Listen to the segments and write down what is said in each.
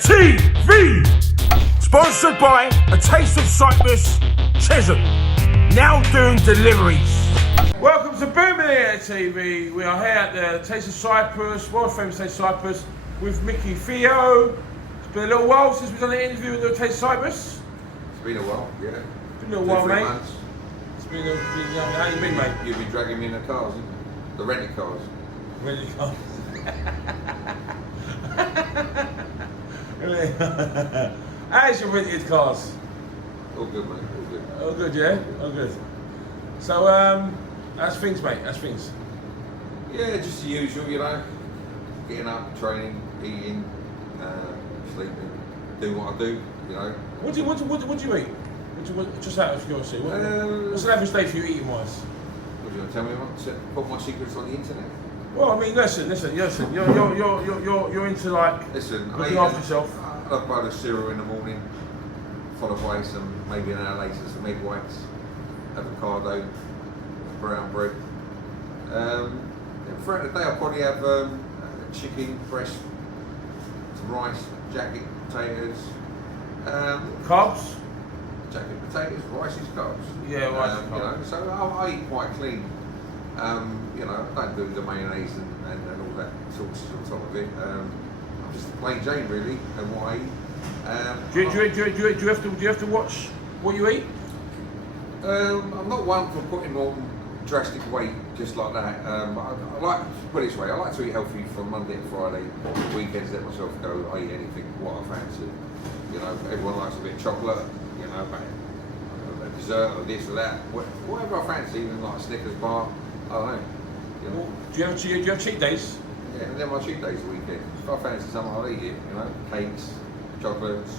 TV. Sponsored by A Taste of Cyprus, Chisora. Now doing deliveries. Welcome to Bodybuilding TV. We are here at the Taste of Cyprus, world famous Taste of Cyprus, with Micky Theo. It's been a little while since we've done an interview with the Taste of Cyprus. It's been a while, yeah. It's been a little while, mate. Months. It's been a how you been, mate? You've been dragging me in the cars, the rented cars. Rented cars. How's your rented cars? All good, mate. All good. All good, yeah? All good. So, how's things, mate? How's things? Yeah, just the usual, you know. Getting up, training, eating, sleeping, doing what I do, you know. What do you eat? Just out of curiosity, what's an average day for you eating wise? What do you want to tell me about? Put my secrets on the internet. Well, I mean, listen. You're into like looking after yourself. I love bowl of cereal in the morning, followed by maybe an hour later, some egg whites, avocado, brown bread. Throughout the day, I'll probably have chicken breast, some rice, jacket potatoes. Carbs? Jacket potatoes, rice is carbs. Yeah, rice is carbs. You know, so I eat quite clean. You know, I don't do the mayonnaise and all that sauces on top of it. I'm just a plain Jane really, and what I eat. Do you have to watch what you eat? I'm not one for putting on drastic weight just like that. I like, put it this way, I like to eat healthy from Monday to Friday. Weekends let myself go, I eat anything, what I fancy. You know, everyone likes a bit of chocolate, you know, a dessert or this or that. Whatever I fancy, even like a Snickers bar, I don't know. You know? Well, do you have cheat days? Yeah, and then my cheat days the weekend. If I fancy something, I'll eat it, you know, cakes, chocolates.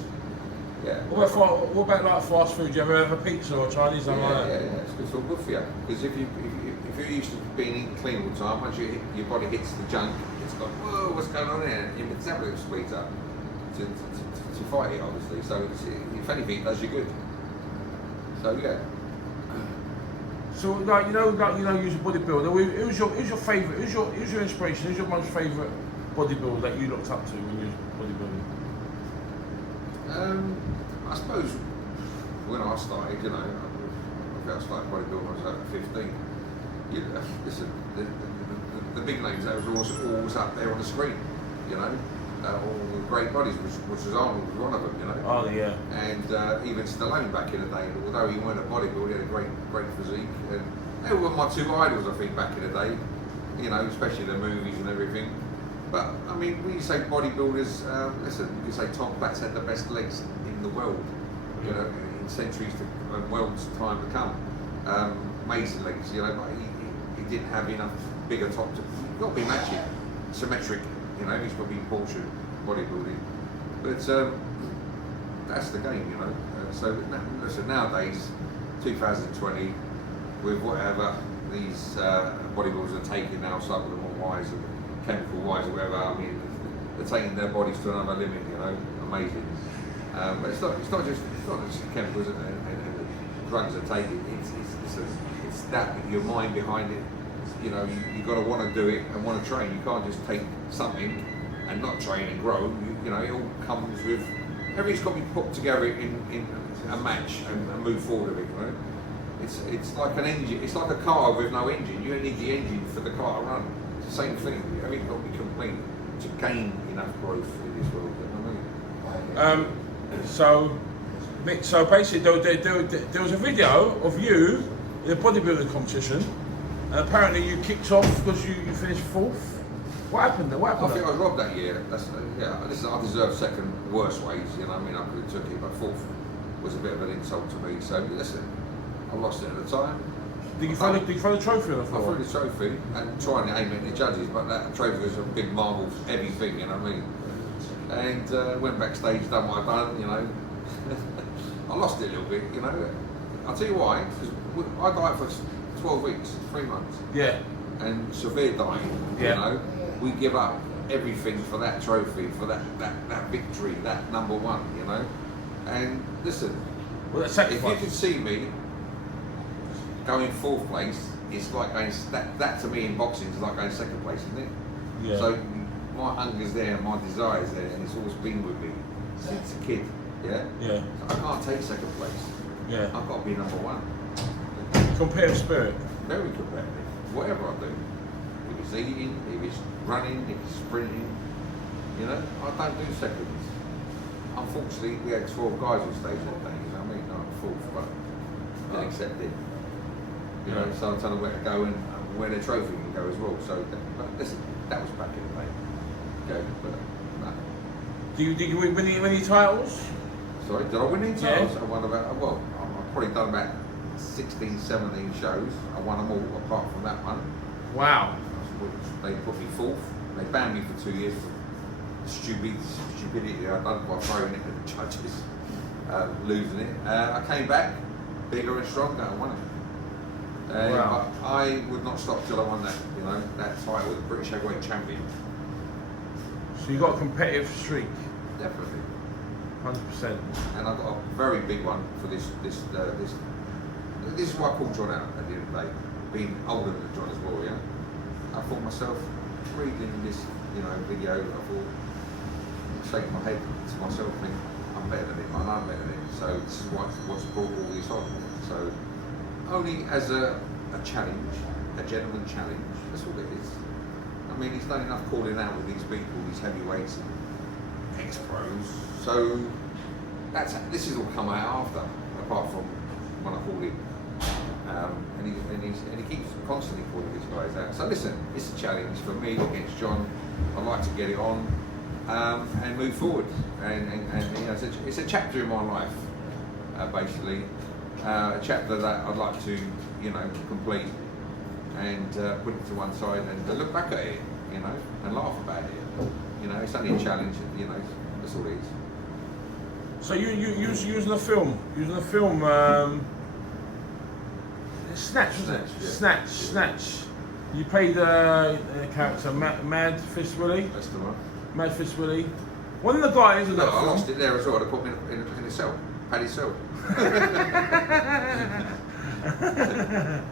Yeah. What about like fast food? Do you ever have a pizza or Chinese something like that? Yeah, it's all good for you. Because if you're used to being eating clean all the time, once your body hits the junk, it's like, whoa, what's going on here? Your metabolism speeds up to fight it, obviously. So if anything, it does you good. So yeah. So like you know, you're a bodybuilder. Who's your favourite? Who's your inspiration? Who's your most favourite bodybuilder that you looked up to when you were bodybuilding? I suppose when I started, you know, I think I started bodybuilding when I was over 15. Listen, the big names that was always up there on the screen, you know, all the great bodies, which was Arnold was one of them, you know. Oh yeah. And even Stallone back in the day, although he weren't a bodybuilder, he had a great physique. And they were my two idols, I think, back in the day, you know, especially the movies and everything. But I mean, when you say bodybuilders, listen, you can say Tom Platz had the best legs in the world, you know, in centuries and world's time to come. Amazing legs, you know, but he didn't have enough bigger top to, not be matching, symmetric, you know, he's probably portion bodybuilding. But that's the game, you know. So listen, nowadays, 2020, with whatever these bodybuilders are taking now, supplement-wise and chemical-wise or whatever, I mean, they're taking their bodies to another limit, you know, amazing. But it's not just chemicals and drugs are taking. It's that your mind behind it. You know, you got to want to do it and want to train. You can't just take something and not train and grow. You know, it all comes with everything's got to be put together in a match and move forward with it. You know, it's like an engine. It's like a car with no engine. You don't need the engine for the car to run. It's the same thing. Everything's got to be complete to gain enough growth in this world. You know what I mean? So basically, there was a video of you in a bodybuilding competition, and apparently you kicked off because you finished fourth. What happened there? I think I was robbed that year. Listen, I deserved second worst ways. You know what I mean? I could have took it, but fourth was a bit of an insult to me. So listen, I lost it at the time. Did you throw the trophy on the floor? I threw the trophy and trying to aim at the judges, but that trophy was a big marble, heavy thing. You know what I mean? And went backstage, done what I done. You know. I lost it a little bit, you know. I'll tell you why, because I died for 12 weeks, 3 months. Yeah. And severe dying, you know. We give up everything for that trophy, for that victory, that number one, you know. And listen, well, if you can see me going fourth place, it's like going, that to me in boxing is like going second place, isn't it? Yeah. So my hunger's there, my desire's there, and it's always been with me. since a kid. Yeah. Yeah. So I can't take second place. Yeah. I've got to be number one. Competitive spirit. Very competitive. Whatever I do, if it's eating, if it's running, if it's sprinting, you know, I don't do seconds. Unfortunately, we had 12 guys on stage that day. You know what I mean? I'm fourth, but I didn't accept it. You know, so I'm telling them where to go and where their trophy can go as well. So, but listen, that was back in the day. Okay, but no. Did you win any titles? Sorry, did I win any titles? Yeah. I won about, well, I've probably done about 16, 17 shows. I won them all apart from that one. Wow. They put me fourth. They banned me for 2 years for stupidity I'd done by throwing it at the judges, losing it. I came back bigger and stronger and won it. Wow. But I would not stop till I won that, you know, that title, the British Heavyweight Champion. So you got a competitive streak. Definitely. 100%. And I've got a very big one for this is why I called John out at the end of the day, being older than John as well, yeah. I thought myself, reading this, you know, video, I thought, shaking my head to myself, think, I'm better than him, I know I'm better than him, so this is what's brought all this on. So, only as a challenge, a gentleman challenge, that's all it is. I mean, it's not enough calling out with these people, these heavyweights and ex-pros, so this has all come out after, apart from when I called him. And he keeps constantly calling these guys out. So listen, it's a challenge for me against John. I'd like to get it on and move forward. And you know, it's a chapter in my life, basically. A chapter that I'd like to, you know, complete and put it to one side and look back at it, you know, and laugh about it. You know, it's only a challenge, you know, that's all it is. So using the film, Snatch, wasn't it? Yeah. Snatch. You played the character Mad Fist Willie. That's the one. Mad Fist Willie. One of the guys in No, that I film. lost it there as well. They put me in a cell, Paddy's cell.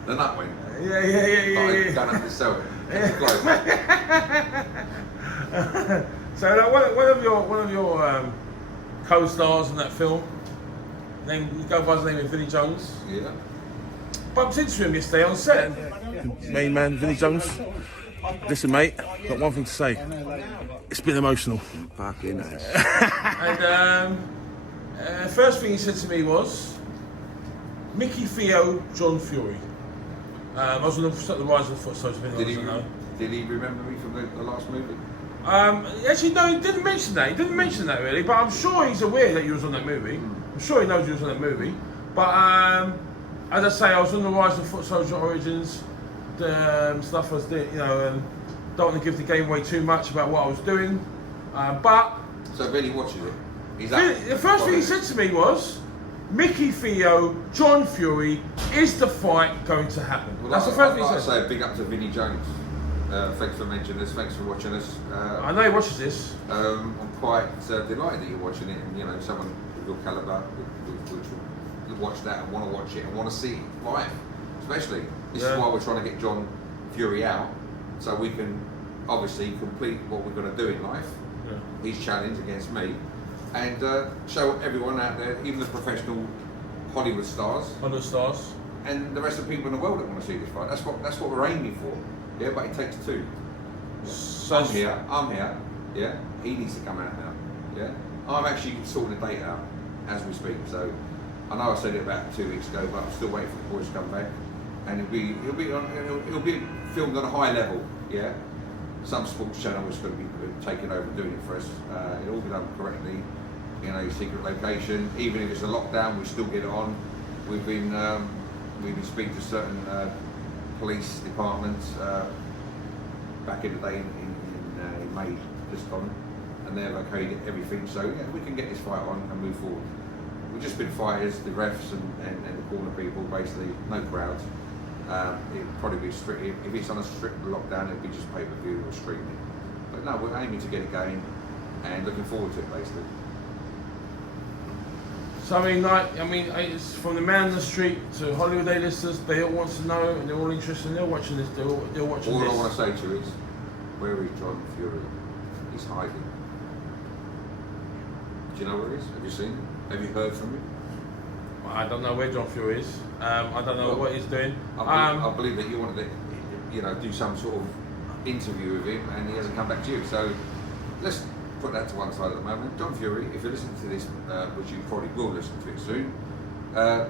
The nut went. Yeah. Done up the cell. So one of your co-stars in that film, you go by his name is Vinnie Jones. Yeah. Bumped into him yesterday on set. Main man, Vinnie Jones. Listen, mate, got one thing to say. It's been emotional. Fucking nice. And first thing he said to me was, Micky Theo, John Fury. I was on the Rise of the Foot Soldier. Did he remember me from the last movie? Actually, no, he didn't mention that. He didn't mention that really, but I'm sure he's aware that you was on that movie. I'm sure he knows you was on that movie. But as I say, I was on the Rise of the Foot Soldier Origins. The stuff I was doing, you know, don't want to give the game away too much about what I was doing. But So Vinny watches it. the first thing he said to me was, Micky Theo, John Fury, is the fight going to happen? Well, that's the first thing he I'd said. say big up to Vinnie Jones. Thanks for mentioning us. Thanks for watching us. I know he watches this. I'm quite delighted that you're watching it, and you know, someone with your calibre which will watch that and want to watch it and want to see it live. Especially, this is why we're trying to get John Fury out, so we can obviously complete what we're going to do in life. His challenge against me, and show everyone out there, even the professional Hollywood stars, and the rest of the people in the world that want to see this fight. That's what we're aiming for. Yeah, but it takes two. So I'm here. Yeah, he needs to come out now. Yeah, I'm actually sorting the date out as we speak. So I know I said it about 2 weeks ago, but I'm still waiting for the boys to come back, and it'll be filmed on a high level. Yeah. Some sports channel is going to be taking over and doing it for us. It'll all be done correctly in a secret location. Even if it's a lockdown, we still get it on. We've been speaking to certain police departments back in the day in May just gone, and they've okayed everything. So yeah, we can get this fight on and move forward. We've just been fighters, the refs and the corner people, basically no crowds. It'd probably be strict, if it's on a strict lockdown, it'd be just pay-per-view or streaming. But no, we're aiming to get it going and looking forward to it, basically. So I mean, it's from the man on the street to Hollywood A-listers. They all want to know, and they're all interested. And they're watching this. They're watching all this. I want to say to you is, where is John Fury? He's hiding. Do you know where he is? Have you seen him? Have you heard from him? I don't know where John Fury is. I don't know what he's doing. I believe that you wanted to, you know, do some sort of interview with him, and he hasn't come back to you. So let's put that to one side at the moment. John Fury, if you're listening to this, which you probably will listen to it soon,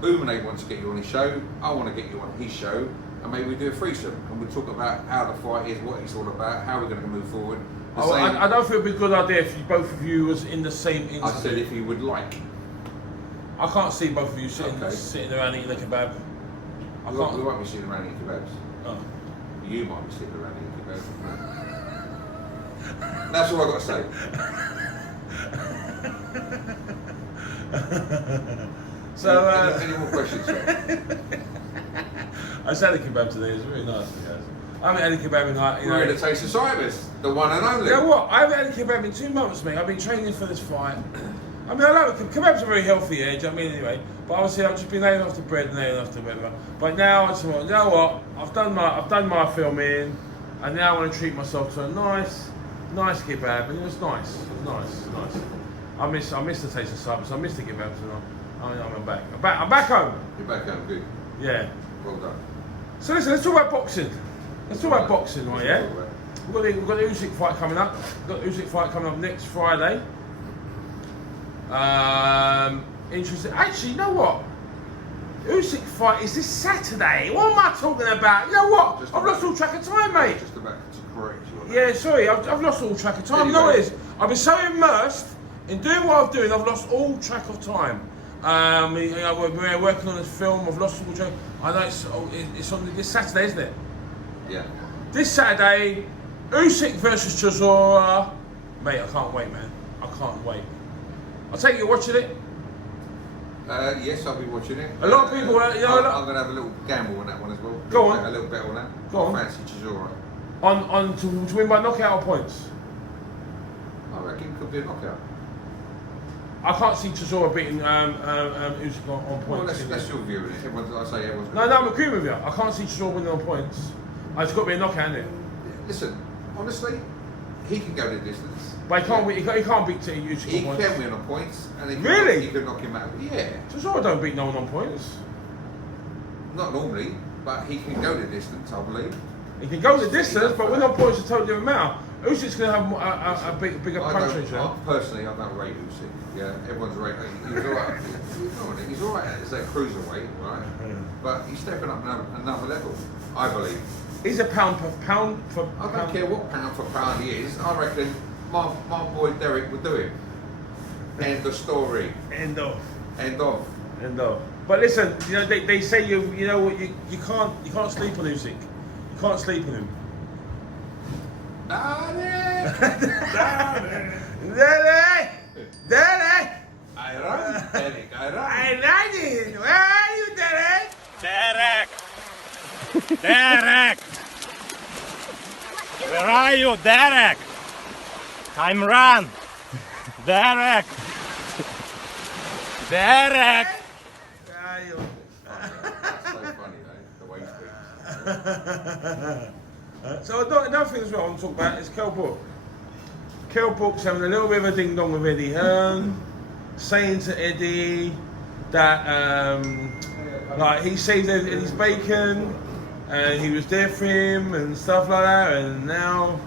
Boominate wants to get you on his show. I want to get you on his show, and maybe we do a threesome, and we'll talk about how the fight is, what it's all about, how we're going to move forward. I don't think it'd be a good idea if both of you was in the same interview. I said if you would like. I can't see both of you sitting around eating a kebab. We won't be sitting around eating kebabs. Oh. You might be sitting around eating kebabs. That's all I've got to say. So, any more questions, sir? I just had a kebab today. It was really nice. I haven't had a kebab in like, We're in a Taste of Cybers, the one and only. You know what? I haven't had a kebab in 2 months, mate. I've been training for this fight. I mean, I love it. Kebabs are very healthy, yeah, do you know what I mean, anyway. But obviously, I've just been nailing off the bread and nailing off the whatever. But now, I just want, you know what? I've done my filming, and now I want to treat myself to a nice kebab, and it was nice. It was nice. I miss the Taste of Cybers. I miss the kebabs, and I'm back. I'm back home. You're back home, good. Yeah. Well done. So listen, let's talk about boxing. Right, yeah? We've got the Usyk fight coming up. Next Friday. Interesting. Actually, you know what? Usyk fight is this Saturday. What am I talking about? You know what? I've lost all track of time, mate. Just about to correct you. Yeah, sorry, I've lost all track of time. You know what it is? I've been so immersed in doing what I'm doing, I've lost all track of time. You know, we're working on this film. I've lost all track. I know it's on this Saturday, isn't it? Yeah. This Saturday, Usyk versus Chisora. Mate, I can't wait, man. I can't wait. I'll take you watching it. Yes, I'll be watching it. A lot of people, I'm going to have a little gamble on that one as well. Go on. A little bet on that. Go on. I fancy Chisora. On to win by knockout or points? I reckon it could be a knockout. I can't see Chisora beating Usyk on points. Well, that's your view of it. Everyone's. No, I'm agreeing with you. I can't see Chisora winning on points. It's got to be a knockout, isn't it? Listen, honestly, he can go the distance. But he can't beat Usyk on points. He can win on points, and he can knock him out. Yeah. Chisora don't beat no one on points. Not normally, but he can go the distance, I believe. He can go the distance, but win on points is a totally different matter. Usyk's going to have a bigger punch in him. Personally, I don't rate Usyk. Yeah, everyone's rating. He's alright. He's alright as that cruiserweight, right? But he's stepping up another level, I believe. He's a pound for pound. I don't care what pound for pound he is. I reckon my boy Derek would do it. End of story. End of. But listen, you know they say you can't sleep on Usyk. You can't sleep on him. Daddy! I run, Derek. I run. Where are you, Derek? Derek! Where are you, Derek? Time run! Derek! Derek! That's so funny, the way he speaks. So another thing as well I want to talk about is Kell Brook. Kell Brook's having a little bit of a ding dong with Eddie Hearn, saying to Eddie that like he saved Eddie's bacon and he was there for him and stuff like that, and now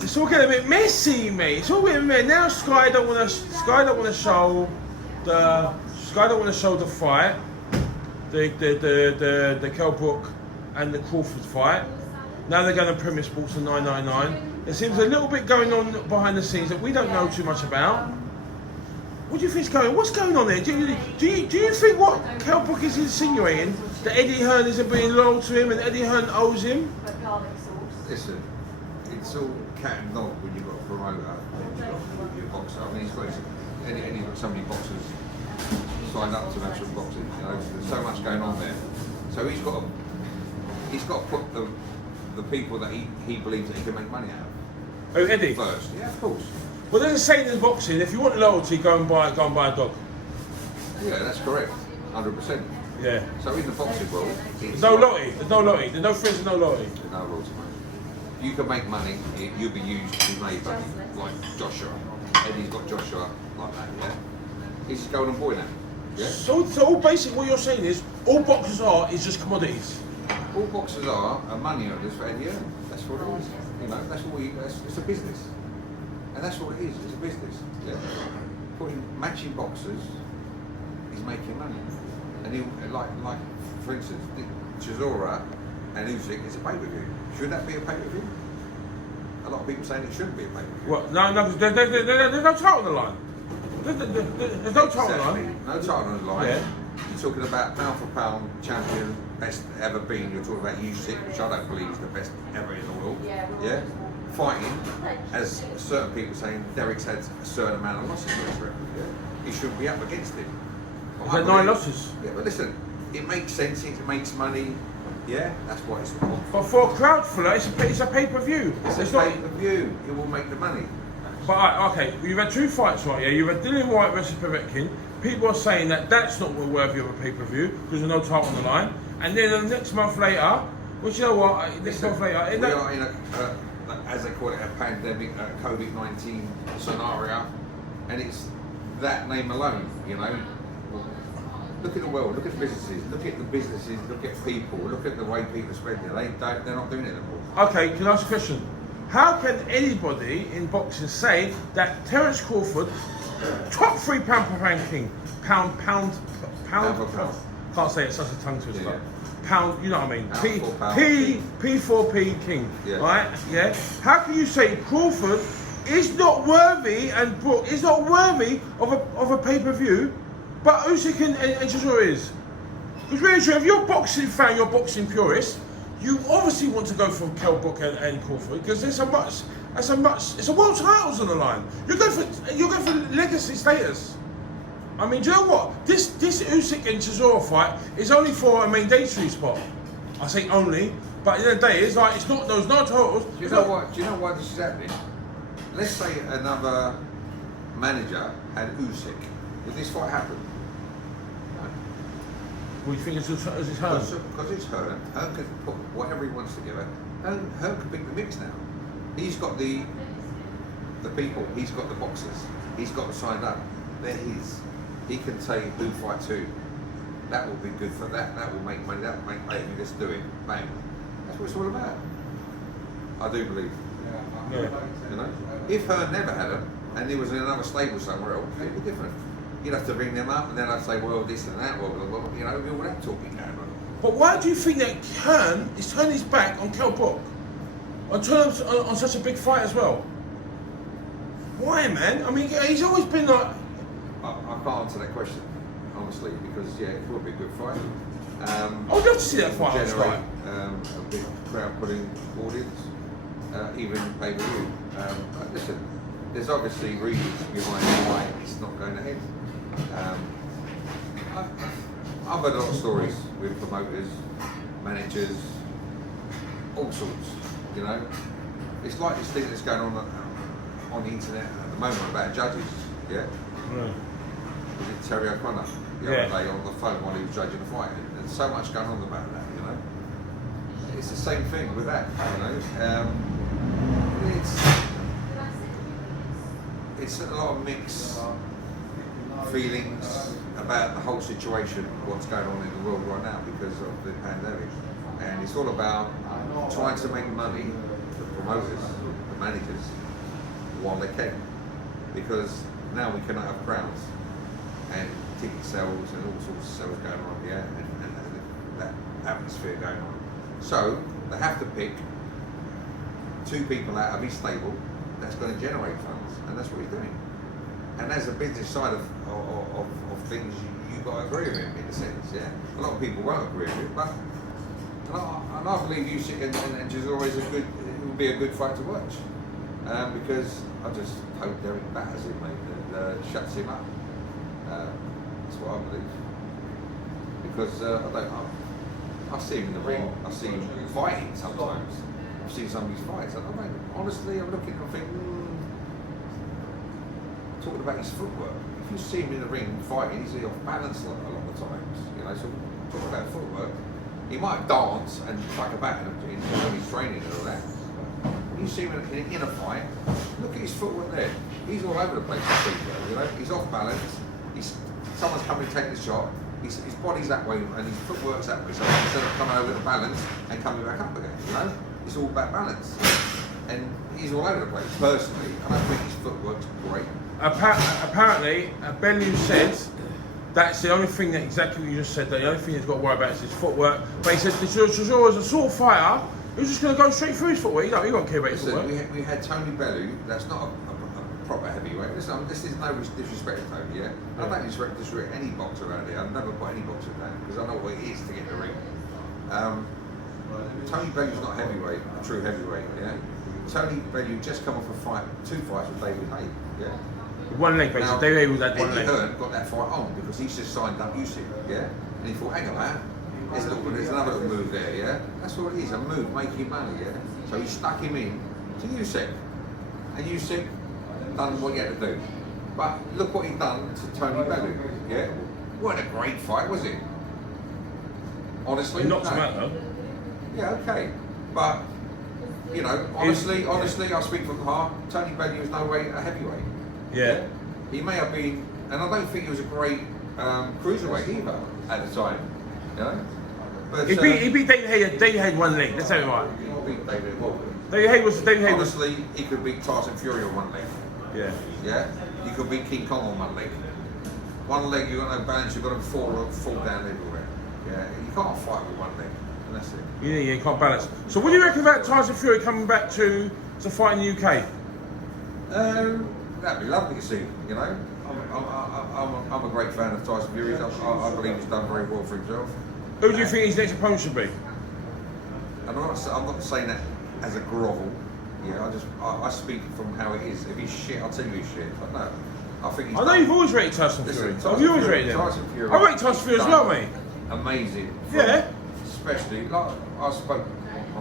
it's all getting a bit messy, mate. It's all getting messy. Now Sky don't want to show the fight, the Kell Brook and the Crawford fight. Now they're going to Premier Sports on 999. There seems a little bit going on behind the scenes that we don't know too much about. What do you think's going on? What's going on there? Do you think what Kell Brook is insinuating, that Eddie Hearn isn't being loyal to him and Eddie Hearn owes him? Listen, it's all cat and dog when you've got a promoter and you've got your boxer. I mean, Eddie's got so many boxers signed up to natural boxing. You know, there's so much going on there. So he's got to put the people that he believes that he can make money out of. Oh, Eddie? First, yeah, of course. Well, there's a saying in boxing: if you want loyalty, go and buy a dog. Yeah, that's correct, 100%. Yeah. So in the boxing world, there's no loyalty. There's no loyalty. There's no friends. There's no loyalty. There's no loyalty, mate. You can make money. You'll be used to be made money, like Joshua. Eddie's got Joshua like that, yeah? He's his golden boy now, yeah? So all basically what you're saying is, all boxers is just commodities. All boxers are money earners for Eddie Earn. That's what it is. You know, that's all it's a business. And that's what it is, it's a business, yeah? Putting matching boxers, he's making money. And he like for instance, Chisora and Usyk is a pay-per-view. Should that be a pay-per-view? A lot of people saying it shouldn't be a pay-per-view. What? No, there's no title on the line. There's no title on the line. No title on the line. Yeah. You're talking about pound for pound champion, best ever been. You're talking about Usyk, which I don't believe is the best ever in the world. Yeah. Fighting, as certain people saying, Derek's had a certain amount of losses in his record. Yeah. He shouldn't be up against him. He's had 9 losses. Yeah, but listen, it makes sense. It makes money. Yeah, that's what it's for. But for a crowd fuller, it's a pay-per-view. It's a pay-per-view. It will make the money. But okay, you've had 2 fights, right? Yeah, you've had Dillian White versus Povetkin. People are saying that that's not worthy of a pay-per-view because there's no title on the line. And then the next month later, which you know what? Next month later, we are in a as they call it, a pandemic, COVID-19 scenario, and it's that name alone. You know, look at the world, look at businesses, look at people, look at the way people spend it. They're not doing it anymore. Okay, can I ask a question? How can anybody in boxing say that Terence Crawford, top 3 pound per pound king, pound, can't say it, such a tongue twister. Yeah. Pound, you know what I mean? P4P king, yeah. Right? Yeah. How can you say Crawford is not worthy of a pay-per-view, but Usyk and Chisora is? Because really, true, if you're a boxing fan, you're a boxing purist, you obviously want to go for Kell Brook and Crawford because it's a world titles on the line. You're going for legacy status. I mean, do you know what? This Usyk and Chisora fight is only for a mandatory spot. I say only, but at the end of the day, it's like there's no titles. Do you know why this is happening? Let's say another manager had Usyk. Would this fight happen? Well, you think it's Hearn? Because it's Hearn. Hearn can put whatever he wants together. Hearn can pick the mix now. He's got the people. He's got the boxers. He's got them signed up. They're his. He can say who fights who. That will be good for that. That will make money. That will make money. Let's do it. Bang. That's what it's all about. I do believe. Yeah. You know, if Hearn never had them and he was in another stable somewhere else, it'd be different. You'd have to ring them up, and then I'd say, well, this and that, well, you know, all that talking going on. But why do you think that Hearn is turning his back on Kell Brook? On such a big fight as well? Why, man? I mean, he's always been like... I can't answer that question, honestly, because, yeah, it will be a good fight. I would love to see that fight on generate a big crowd-putting audience, even pay-per-view. But listen, there's obviously reasons behind why it's not going ahead. I've heard a lot of stories with promoters, managers, all sorts, you know. It's like this thing that's going on the internet at the moment about judges, yeah? Right. Was it Terry O'Connor the other day on the phone while he was judging the fight? And there's so much going on about that, you know. It's the same thing with that, you know. It's a lot of mixed feelings about the whole situation, what's going on in the world right now because of the pandemic. And it's all about trying to make money, the promoters, the managers, while they can. Because now we cannot have crowds and ticket sales and all sorts of sales going on, yeah, and that atmosphere going on. So they have to pick 2 people out of his stable that's going to generate funds, and that's what he's doing. And as a business side of things, you've got to agree with him in a sense, yeah. A lot of people won't agree with it, but and I believe Usyk and Chisora it will be a good fight to watch, because I just hope Derek batters him, mate, and shuts him up. That's what I believe, because I see him in the ring, I see him fighting sometimes. I've seen some of his fights, and honestly, I'm looking and thinking, talking about his footwork. If you see him in the ring fighting, he's off balance a lot of times. You know, so talking about footwork. He might dance and fuck about in his training and all that. When you see him in a fight, Look at his footwork there. He's all over the place. You know, he's off balance. Someone's coming to take the shot. His body's that way and his footwork's that way. So instead of coming over the balance and coming back up again, you know, it's all about balance. And he's all over the place. Personally, I don't think his footwork's great. Apparently, Bellew said that's the only thing that exactly what you just said. That the only thing he's got to worry about is his footwork. But he said Chisora is a sort of fighter. He's just going to go straight through his footwork. He don't care about his footwork. We had Tony Bellew. That's not a proper heavyweight. Listen, this is no disrespect to Tony. Yeah, I don't disrespect any boxer around here. I've never put any boxer down because I know what it is to get in the ring. Tony Bellew's not heavyweight, a true heavyweight. Yeah. Tony Bellew just come off a fight, 2 fights with David Haye. Yeah. One leg, basically. David Haye was that one leg. Hearn got that fight on because he's just signed up Usyk. Yeah. And he thought, hang on, man. There's another little move there, yeah? That's what it is, a move, making money, yeah? So he stuck him in to Usyk. And Usyk done what he had to do. But look what he done to Tony Bellew, yeah? Wasn't a great fight, was it? Honestly, he knocked him out, though. Yeah, okay. But, you know, honestly, I speak from the heart, Tony Bellew is no way a heavyweight. Yeah. He may have been, and I don't think he was a great cruiserweight either at the time, you know? But, he beat David Haye. David Haye one leg. Let's say it right. He beat David Haye. David Haye was. Honestly, he could beat Tyson Fury on one leg. Yeah. Yeah. He could beat King Kong on one leg. One leg, you've got no balance. You've got to fall down everywhere. Yeah. You can't fight with one leg, and that's it. Yeah, you can't balance. So, what do you reckon about Tyson Fury coming back to fight in the UK? That'd be lovely to see. You know, I'm a great fan of Tyson Fury. I believe he's done very well for himself. Who do you think his next opponent should be? I'm not saying that as a grovel. Yeah, I speak from how it is. If he's shit, I'll tell you he's shit. But no, I think he's. I know you've always rated Tyson Fury. Have you always rated him? Tyson Fury. I rate Tyson Fury as well, mate. Amazing. Yeah. Especially, like I spoke.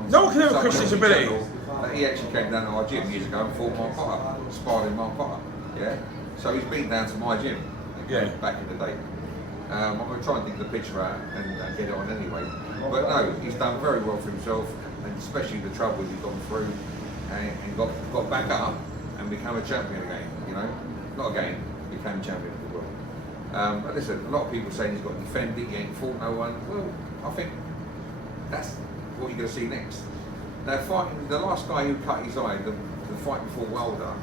No one can ever question his ability. That he actually came down to our gym years ago and fought Mark Potter, sparred in Mark Potter. Yeah. So he's been down to my gym. Yeah. Back in the day. I'm going to try and dig the picture out and get it on anyway. But no, he's done very well for himself, and especially the troubles he's gone through, and got back up and become a champion again. You know, not again, became champion of the world. But listen, a lot of people saying he's got to defend it, he ain't fought no one. Well, I think that's what you're going to see next. They're fighting the last guy who cut his eye, the fight before Wilder,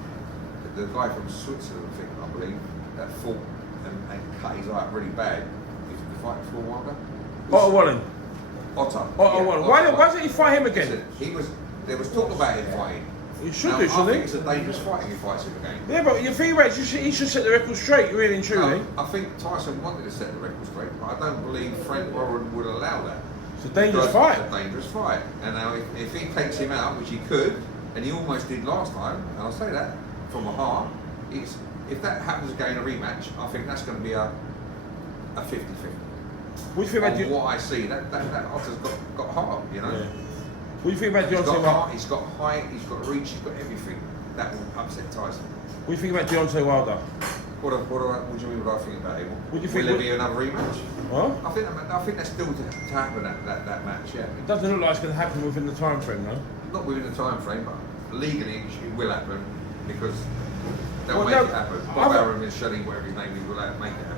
the guy from Switzerland, I believe, that fought and cut his eye up really bad. The fight before Wilder. Otto Wallen. Otter. Wallen. Why didn't he fight him again? Listen, there was talk about him fighting. He should do, I shouldn't think he? it's a dangerous fight if he fights him again. Yeah, but your thing is, he should set the record straight, really and truly. No, I think Tyson wanted to set the record straight, but I don't believe Frank Warren would allow that. It's a dangerous fight. It's a dangerous fight. And now if he takes him out, which he could, and he almost did last time, and I'll say that from my heart, if that happens again, a rematch, I think that's going to be a 50-50. What do you think about what I see, that Otter's got heart, you know. Yeah. What do you think about Deontay Wilder? He's got height, he's got reach, he's got everything. That will upset Tyson. What do you think about Deontay Wilder? What do you mean what I think about him? What do you think? Will there be another rematch? Huh? I think that's still to happen, that match, yeah. It doesn't look like it's going to happen within the time frame, though. Not within the time frame, but legally it will happen because they'll make it happen. Bob Arum and Shelley, whatever his name is, will make it happen.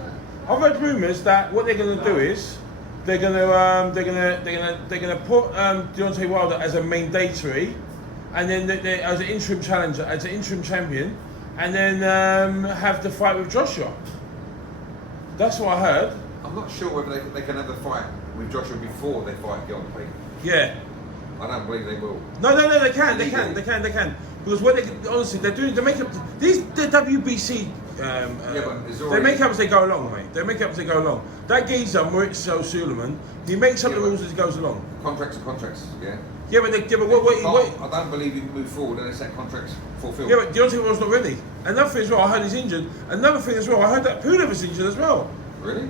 I've heard rumours that what they're going to do is they're going to put Deontay Wilder as a mandatory, and then as an interim challenger, as an interim champion, and then have the fight with Joshua. That's what I heard. I'm not sure whether they can have the fight with Joshua before they fight Deontay. Yeah. I don't believe they will. No, they can. Because what honestly, they're making up the WBC. They make up as they go along, mate. They make up as they go along. That geezer, Mauricio Suleiman, he makes up the rules as he goes along. Contracts are contracts, yeah. Yeah, but what? I don't believe he can move forward unless that contract's fulfilled. Yeah, but Deontay Wilder's not ready. Another thing as well, I heard he's injured. Another thing as well, I heard that Pulev is injured as well. Really?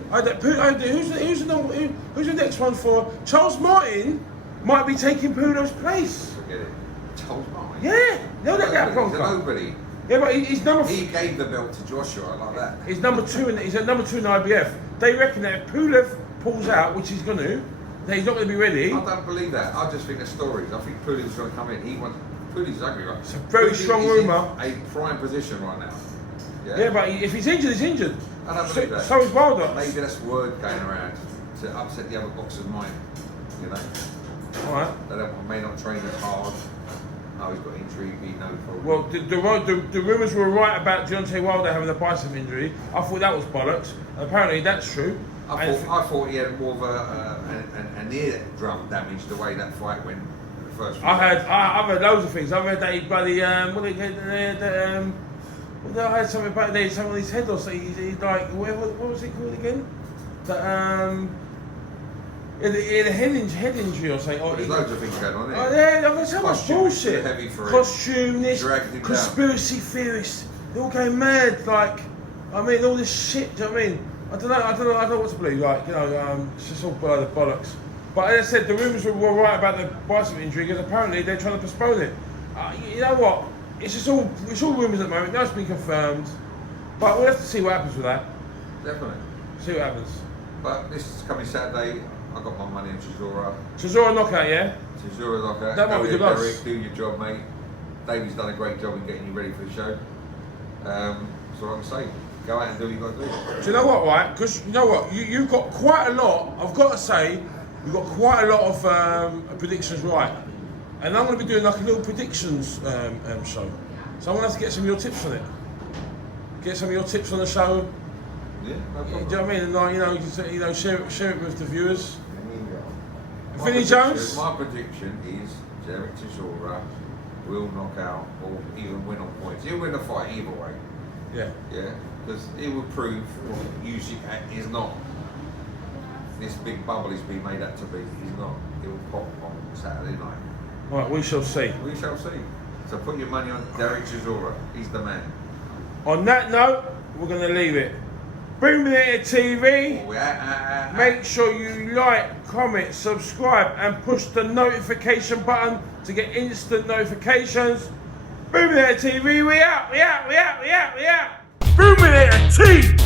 Who's the next one for? Charles Martin might be taking Pulev's place. Forget it. Charles Martin? Yeah, no, that guy. He's a nobody. Yeah, but he's number. He gave the belt to Joshua like that. He's number 2 he's at number 2 in IBF. They reckon that if Pulev pulls out, which he's going to, that he's not going to be ready. I don't believe that. I just think there's stories. I think Pulev's going to come in. Cooley's ugly, right? It's a very strong rumour. A prime position right now. Yeah, but if he's injured, he's injured. I don't believe that. So is Wilder. Maybe that's word going around to upset the other boxer's mind. You know? Alright. They may not train as hard. Oh, he's got injury, he knows probably. Well, the rumours were right about Deontay Wilder having a bicep injury. I thought that was bollocks. Apparently that's true. I thought he had more of an eardrum damage the way that fight went in the first fight. I've heard loads of things. I've heard that he bloody I heard something about there, something on his head or something. He's like, what was it called again? He had a head injury or something. There's loads of things going on there. Oh yeah, there's so much bullshit. Heavy for Costume, this, dragged him conspiracy theorists, they're all going mad. Like, I mean, all this shit. Do you know what I mean? I don't know what to believe. Like, you know, it's just all by the bollocks. But as I said, the rumours were right about the bicep injury because apparently they're trying to postpone it. You know what? It's all rumours at the moment. That's been confirmed. But we'll have to see what happens with that. Definitely. See what happens. But this is coming Saturday. I got my money on Chisora. Chisora knockout, yeah? Chisora knockout. That might be good odds. Derek, do your job, mate. Davy's done a great job in getting you ready for the show. So I'm say, go out and do what you got to do. Do you know what, right? Because you know what, you've got quite a lot. I've got to say, you've got quite a lot of predictions right, and I'm going to be doing like a little predictions show. So I'm going to have to get some of your tips on it. Get some of your tips on the show. Yeah, no Do problem. you know what I mean? And like, you know, share it with the viewers. My Vinny Jones. My prediction is Derek Chisora will knock out or even win on points. He'll win the fight either way. Yeah. Yeah, because it will prove what Usyk is not. This big bubble he's been made out to be. He's not. It will pop on Saturday night. Right, we shall see. We shall see. So put your money on Derek Chisora. He's the man. On that note, we're going to leave it. Boomminator TV. Make sure you like, comment, subscribe, and push the notification button to get instant notifications. Boomminator TV, we out. Boomminator TV.